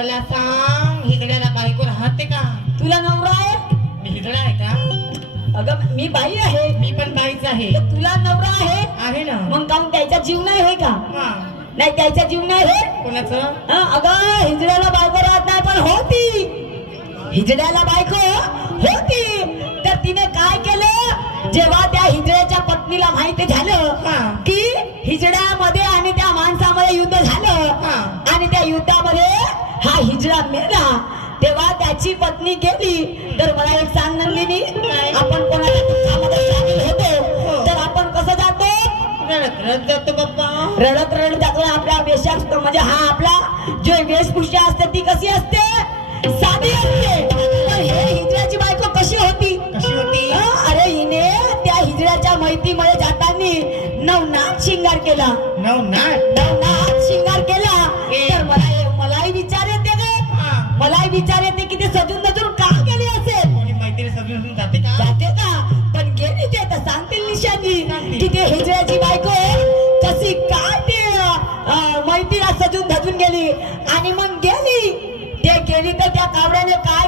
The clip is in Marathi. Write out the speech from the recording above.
मला सांग, हिजड्याला बायको राहते का? तुला नवरा आहे? मी हिजडा आहे का? अगं मी बाई आहे. मी पण बाईच आहे. तर तुला नवरा आहे? आहे ना. मग काऊन त्याचा जीव नाही आहे का? हा. नाही त्याचा जीव नाही आहे. कोणाचं? अगं हिजड्याला बायको राहत नाही पण होती. हिजड्याला बायको होती तर तिने काय केलं, जेव्हा त्या हिजड्याच्या पत्नीला माहिती झालं हा. की हिजड्यामध्ये आणि त्या माणसामध्ये युद्ध झालं हा. आणि त्या युद्धामध्ये हा हिजडा मेला, तेव्हा त्याची पत्नी गेली. तर मला एक सांग नंदिनी, आपण कोणाच्या दुःखामध्ये सामील होतो तर आपण कसं जातो? रडत रडत जातो बाप्पा. रडत रडत जातो. आपल्या वेशात म्हणजे हा आपला जो वेशभूषा असते ती कशी असते? साधी असते. पण हे हिजड्याची बायको कशी होती? कशी होती? अरे हिने त्या हिजड्याच्या मैत्रीमध्ये जाताना नवनाथ शिंगार केला. नवनाथ शिंगार केला. तर मलाही विचार येते गे, मलाही विचार येते की ते सजून सजून का गेली असेल? कोणी मैत्री सजून जाते का? जाते का? पण गेली ते तर सांगतील निशांनी की ते हिजड्याची बायको कशी काय ते मैत्रीला सजून धजून गेली. आणि मग गेली तर त्या कावड्याने काय